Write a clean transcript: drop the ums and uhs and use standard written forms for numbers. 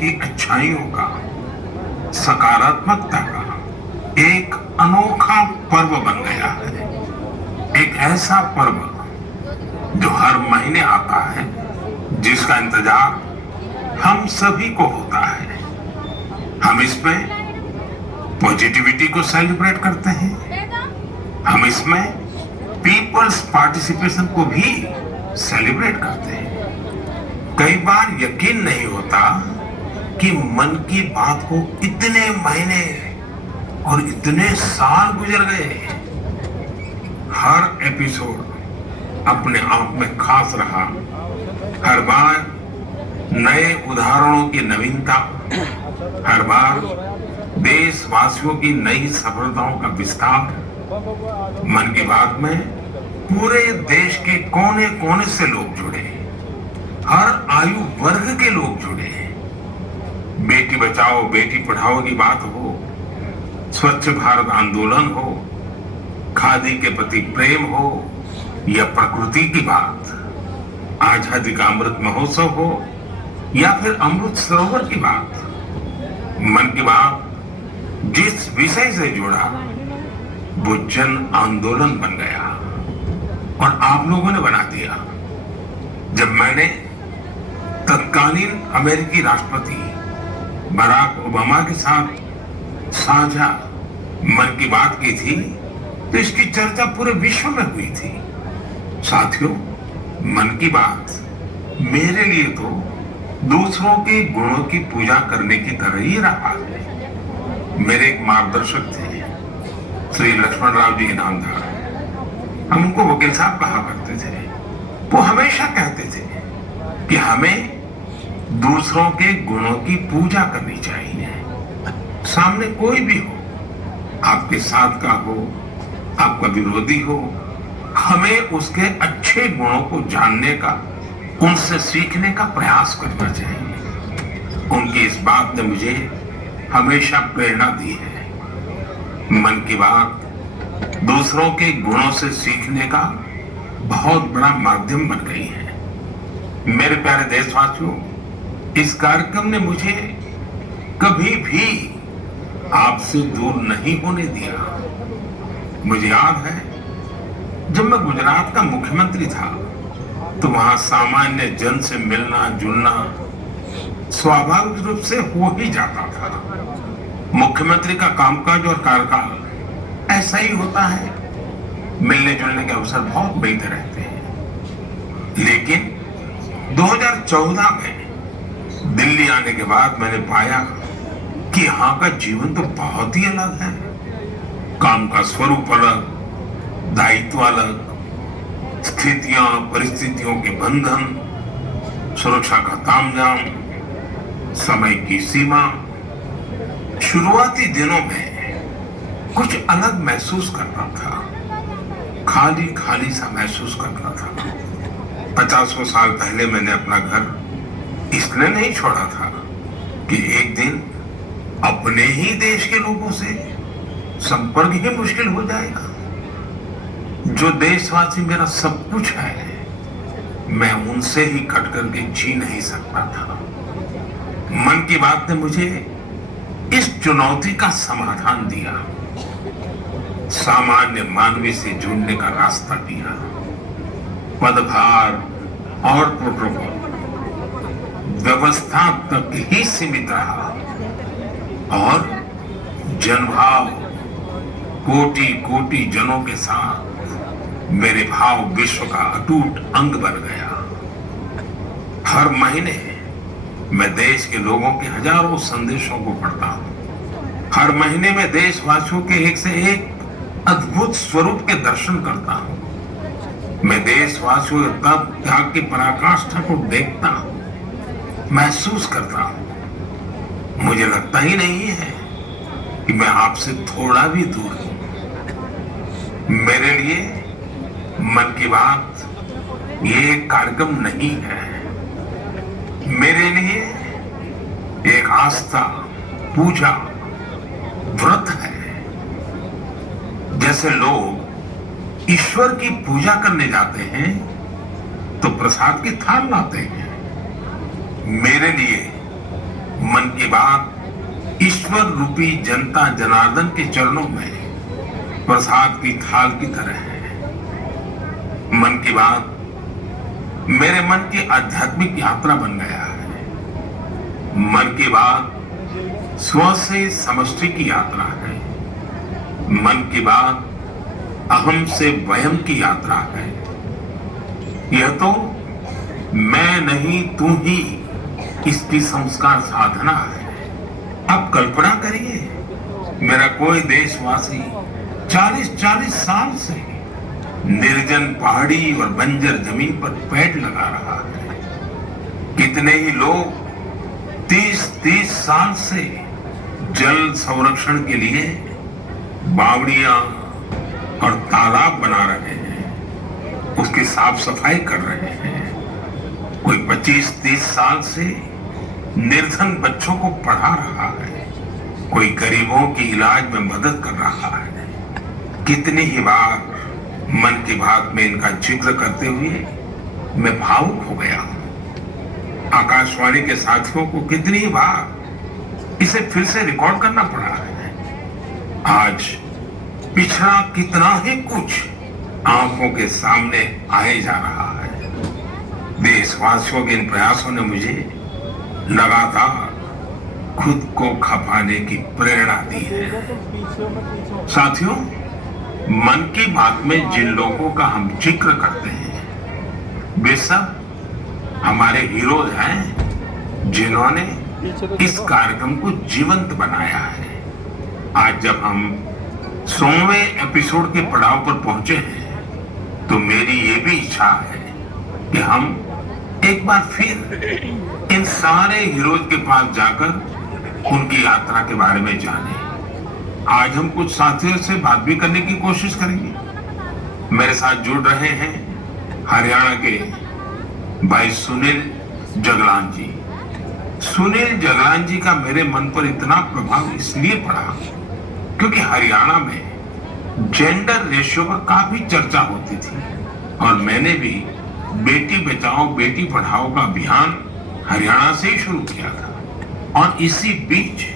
की अच्छाइयों का, सकारात्मकता का एक अनोखा पर्व बन गया है। एक ऐसा पर्व जो हर महीने आता है, जिसका इंतजार हम सभी को होता है। हम इसमें पॉजिटिविटी को सेलिब्रेट करते हैं, हम इसमें पीपल्स पार्टिसिपेशन को भी सेलिब्रेट करते हैं। कई बार यकीन नहीं होता कि मन की बात को इतने महीने और इतने साल गुजर गए। हर एपिसोड अपने आप में खास रहा। हर बार नए उदाहरणों की नवीनता, हर बार देशवासियों की नई सफलताओं का विस्तार। मन की बात में पूरे देश के कोने कोने से लोग जुड़े, हर आयु वर्ग के लोग जुड़े। बेटी बचाओ बेटी पढ़ाओ की बात हो, स्वच्छ भारत आंदोलन हो, खादी के प्रति प्रेम हो, या प्रकृति की बात, आजादी का अमृत महोत्सव हो, या फिर अमृत सरोवर की बात। मन की बात जिस विषय से जुड़ा वो जन आंदोलन बन गया और आप लोगों ने बना दिया। जब मैंने तत्कालीन अमेरिकी राष्ट्रपति बराक ओबामा के साथ साझा मन की बात की थी, तो इसकी चर्चा पूरे विश्व में हुई थी। साथियों, मन की बात मेरे लिए तो दूसरों के गुणों की पूजा करने की तरह ही रहा है। मेरे एक मार्गदर्शक थे, श्री लक्ष्मण राव जी इनामदार। हम उनको वकील साहब कहा करते थे। वो हमेशा कहते थे कि हमें दूसरों के गुणों की पूजा करनी चाहिए। सामने कोई भी हो, आपके साथ का हो, आपका विरोधी हो, हमें उसके अच्छे गुणों को जानने का, उनसे सीखने का प्रयास करना चाहिए। उनकी इस बात ने मुझे हमेशा प्रेरणा दी है। मन की बात दूसरों के गुणों से सीखने का बहुत बड़ा माध्यम बन गई है। मेरे प्यारे देशवासियों, इस कार्यक्रम ने मुझे कभी भी आपसे दूर नहीं होने दिया। मुझे याद है, जब मैं गुजरात का मुख्यमंत्री था तो वहां सामान्य जन से मिलना जुलना स्वाभाविक रूप से हो ही जाता था। मुख्यमंत्री का कामकाज और कार्यकाल ऐसा ही होता है, मिलने जुलने के अवसर बहुत मिलते रहते हैं। लेकिन 2014 में दिल्ली आने के बाद मैंने पाया कि यहाँ का जीवन तो बहुत ही अलग है। काम का स्वरूप अलग, दायित्व अलग, स्थितियां परिस्थितियों के बंधन, सुरक्षा का तामझाम, समय की सीमा। शुरुआती दिनों में कुछ अलग महसूस करता था, खाली खाली सा महसूस करता था। 50 साल पहले मैंने अपना घर इसलिए नहीं छोड़ा था कि एक दिन अपने ही देश के लोगों से संपर्क ही मुश्किल हो जाएगा। जो देशवासी मेरा सब कुछ है, मैं उनसे ही कट करके जी नहीं सकता था। मन की बात ने मुझे इस चुनौती का समाधान दिया, सामान्य मानवी से जुड़ने का रास्ता दिया। पदभार और प्रोटोकॉल व्यवस्था तक ही सीमित रहा और जनभाव कोटि कोटि जनों के साथ मेरे भाव विश्व का अटूट अंग बन गया। हर महीने मैं देश के लोगों के हजारों संदेशों को पढ़ता हूं। हर महीने मैं देशवासियों के एक से एक अद्भुत स्वरूप के दर्शन करता हूं। मैं देशवासियों के तप त्याग की पराकाष्ठा को देखता हूं, महसूस करता हूं। मुझे लगता ही नहीं है कि मैं आपसे थोड़ा भी दूर हूं। मेरे लिए मन की बात ये एक कार्यक्रम नहीं है, मेरे लिए एक आस्था, पूजा, व्रत है। जैसे लोग ईश्वर की पूजा करने जाते हैं तो प्रसाद की थाल लाते हैं, मेरे लिए मन की बात ईश्वर रूपी जनता जनार्दन के चरणों में प्रसाद की थाल की तरह है। मन की बात मेरे मन की आध्यात्मिक यात्रा बन गया है। मन की बात स्व से समष्टि की यात्रा है। मन की बात अहम से वयम की यात्रा है। यह तो मैं नहीं तू ही इसकी संस्कार साधना है। अब कल्पना करिए, मेरा कोई देशवासी 40-40 साल से निर्जन पहाड़ी और बंजर जमीन पर पेड़ लगा रहा है। कितने ही लोग 30-30 साल से जल संरक्षण के लिए बावड़ियां और तालाब बना रहे हैं, उसकी साफ सफाई कर रहे हैं। कोई 25-30 साल से निर्धन बच्चों को पढ़ा रहा है, कोई गरीबों की इलाज में मदद कर रहा है। कितनी ही बार मन की बात में इनका जिक्र करते हुए मैं भावुक हो गया हूं। आकाशवाणी के साथियों को कितनी ही बार इसे फिर से रिकॉर्ड करना पड़ा है। आज पिछड़ा कितना ही कुछ आंखों के सामने आए जा रहा है। देशवासियों के इन प्रयासों ने मुझे लगातार खुद को खपाने की प्रेरणा दी है। साथियों, मन की बात में जिन लोगों का हम जिक्र करते हैं वे सब हमारे हीरोज हैं, जिन्होंने इस कार्यक्रम को जीवंत बनाया है। आज जब हम 100वें एपिसोड के पड़ाव पर पहुंचे हैं तो मेरी ये भी इच्छा है कि हम एक बार फिर इन सारे हीरोज के पास जाकर उनकी यात्रा के बारे में जानें। आज हम कुछ साथियों से बात भी करने की कोशिश करेंगे। मेरे साथ जुड़ रहे हैं हरियाणा के भाई सुनील जगलान जी। सुनील जगलान जी का मेरे मन पर इतना प्रभाव इसलिए पड़ा क्योंकि हरियाणा में जेंडर रेशियो पर काफी चर्चा होती थी और मैंने भी बेटी बचाओ बेटी पढ़ाओ का अभियान हरियाणा से ही शुरू किया था। और इसी बीच